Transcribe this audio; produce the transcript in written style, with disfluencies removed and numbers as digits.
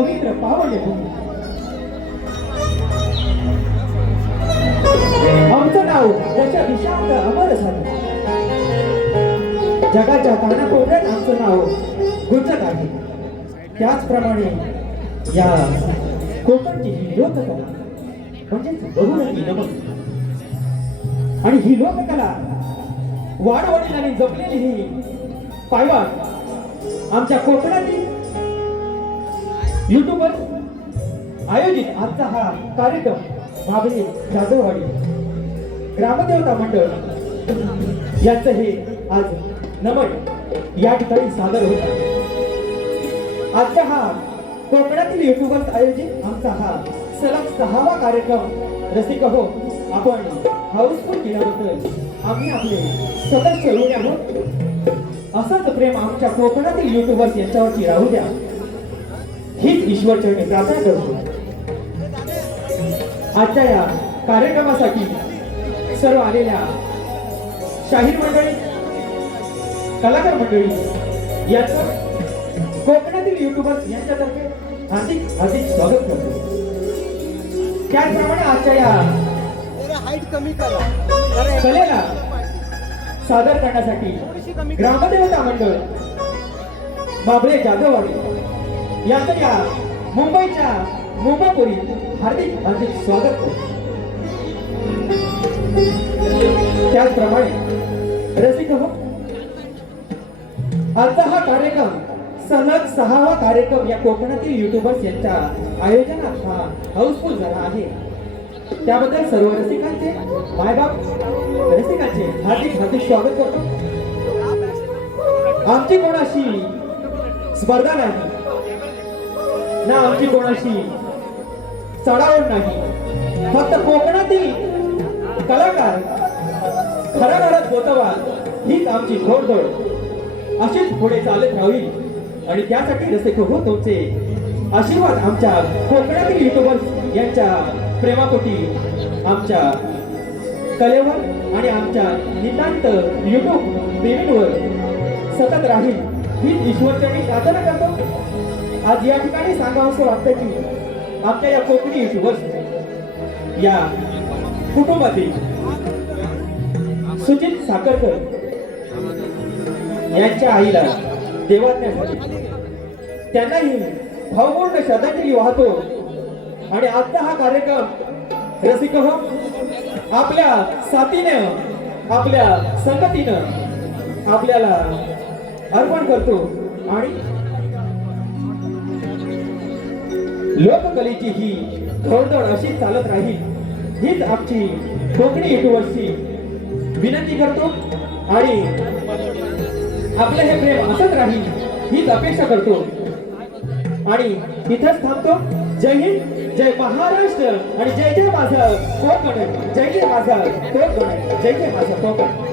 पवित्र पावन भूमी. आमचं नाव त्याच्या दिशांत अमर झालं. जगाच्या कानाकोपऱ्यात आमचं नाव गुंजत आहे. त्याचप्रमाणे या कोकणची ही लोककला म्हणजेच बहुरंगी नमन आणि ही लोककला वाढवडीलांनी जपलेली ही पायवाट आमच्या कोकणातील युट्यूबवर आयोजित आजचा हा कार्यक्रम मागणी जाधववाडी ग्रामदेवता मंडळ यांचं हे आज नमन या ठिकाणी सादर होत आहे. आजचा हा कोकणातील युट्यूबवर आयोजित आमचा हा सलग 6वा कार्यक्रम. रसिक हो, आपण हाऊसफुल केल्याबद्दल आम्ही आपले सदस्य ऋणी आहोत. असंच प्रेम आमच्या कोकणातील युट्यूबर्स यांच्यावरती राहू द्या हीच ईश्वरचरणी प्रार्थना करतो. आजच्या या कार्यक्रमासाठी सर्व आलेल्या शाहीर मंडळी, कलाकार मंडळी यांचं कोकणातील युट्यूबर्स यांच्यातर्फे हार्दिक हार्दिक स्वागत करतो. त्याचप्रमाणे आजच्या या कलेला सादर करण्यासाठी ग्रामदेवता मंडळ बाबळे जाधववाडी यांचं या मुंबईच्या मुंबईपुरी हार्दिक हार्दिक स्वागत करतो. त्याचप्रमाणे रसिक हो, आजचा हा कार्यक्रम सलग 6वा कार्यक्रम या कोकणातील युट्यूबर्स यांच्या आयोजनात हा हाऊसफुल झाला आहे. त्याबद्दल सर्व रसिकांचे, मायबाप रसिकांचे हार्दिक हार्दिक स्वागत करतो. आमची कोणाशी स्पर्धा नाही ना आमची कोणाशी चढाओढ नाही. फक्त कोकणातील कलाकार खऱ्या घरात गोतवा हीच आमची घोडदौड अशीच पुढे चालत राहील. आणि त्यासाठी रसिक हो, तुमचे आशीर्वाद आमच्या कोकणातील युट्यूबर्स यांच्या प्रेमापोटी आमच्या कलेवर आणि आमच्या नितांत युट्यूब प्रेमींवर सतत राहील हीच ईश्वरचरणी प्रार्थना करतो. आज या ठिकाणी सांगावंसं वाटतं की आमच्या या कोकणी युट्यूबर्स या कुटुंबातील सुजित साखरकर यांच्या आईला देवाज्ञासाठी त्यांनाही भावपूर्ण श्रद्धांजली वाहतो. आणि आजचा हा कार्यक्रम रसिक हो, आपल्या साथीनं, आपल्या संगतीनं आपल्याला अर्पण करतो. आणि लोककलेची ही घोडदौड अशी चालत राहील हीच आमची कोकणी युट्यूबर्सची विनंती करतो. आणि आपलं हे प्रेम असंच राहील हीच अपेक्षा करतो. आणि इथंच थांबतो. जय हिंद, जय महाराष्ट्र आणि जय जय माझा कोकण, जय जय माझा कोकण, जय जय माझा कोकण.